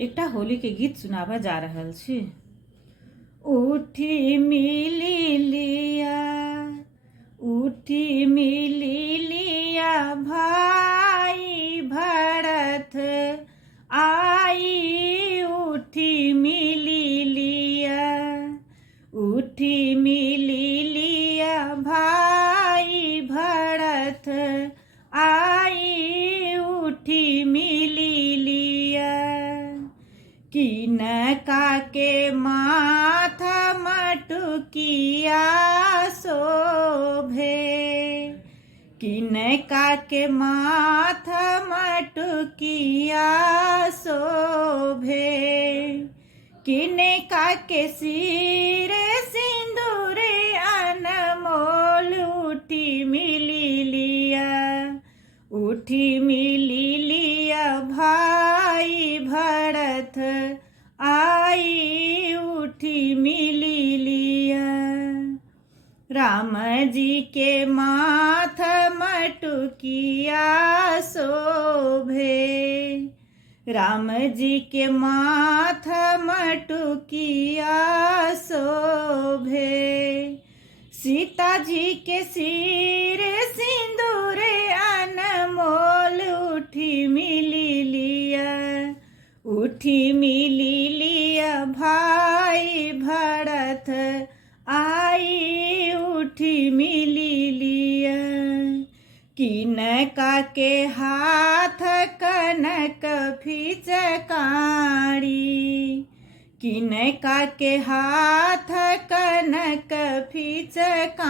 एकटा होली के गीत सुनाबा जा रहल छी। उठी मिली लिया, उठी मिली लिया भाई भरत आई, उठी मिली लिया, उठी मिली लिया भाई भरत आई, उठी मिली लिया। किनका के माथा मटुकिया शोभे, किनका के माथा मटुकिया शोभे, किनका के सिर सिंदूर अनमोल, उठी मिली लिया, उठी मिली लिया भाई भरत आई, उठी मिली लिया। राम जी के माथ मटुकिया शोभे, राम जी के माथ मटुकिया शोभे, सीता जी के सिर सिंदूर अनमोल, उठी मिली लिया, उठी मिली लिया भाई भरत आई, उठी मिली लिया। किनका के हाथ कनक फिचकारी, किनका के हाथ कनक फिचकारी,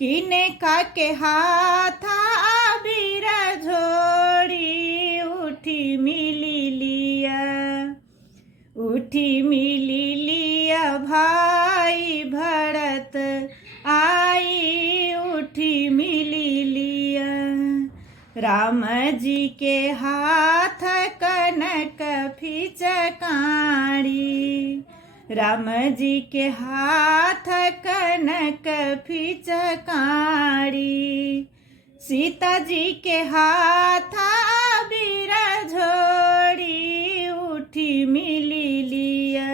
किनका के हाथ अबीर झोड़ी, उठी मिली लिया, उठी मिली लिया भाई भरत आई, उठी मिली लिया। राम जी के हाथ कनक फिचकारी, राम जी के हाथ कनक फिचकारी, सीता जी के हाथ अबीर झोड़ी, उठी मिली लिया,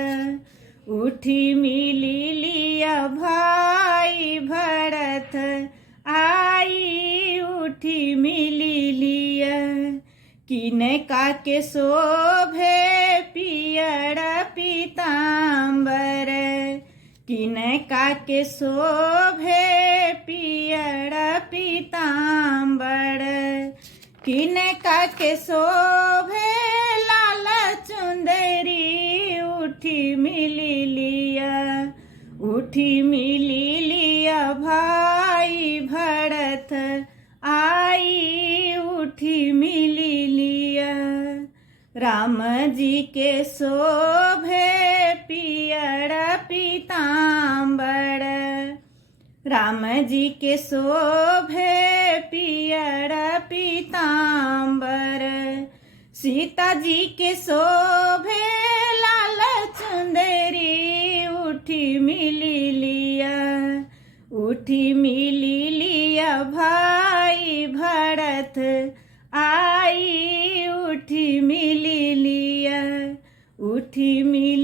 उठी मिली लिया भाई भरत आई, उठी मिली लिया। किनका के शोभे पियर पीताम्बर, किनका के शोभे पियर पीताम्बर, किनका के शोभे लाल चुंदरी, उठी मिली लिया, उठी मिली लिया भाई भरत आई, उठी मिली लिया। राम जी के शोभे पियर पीताम्बर, राम जी के शोभे पियर पीताम्बर, सीता जी के शोभे लाल चुंदरी, उठी मिली लिया, उठी मिली लिया भाई भरत आई, उठी मिली लिया, उठी मिली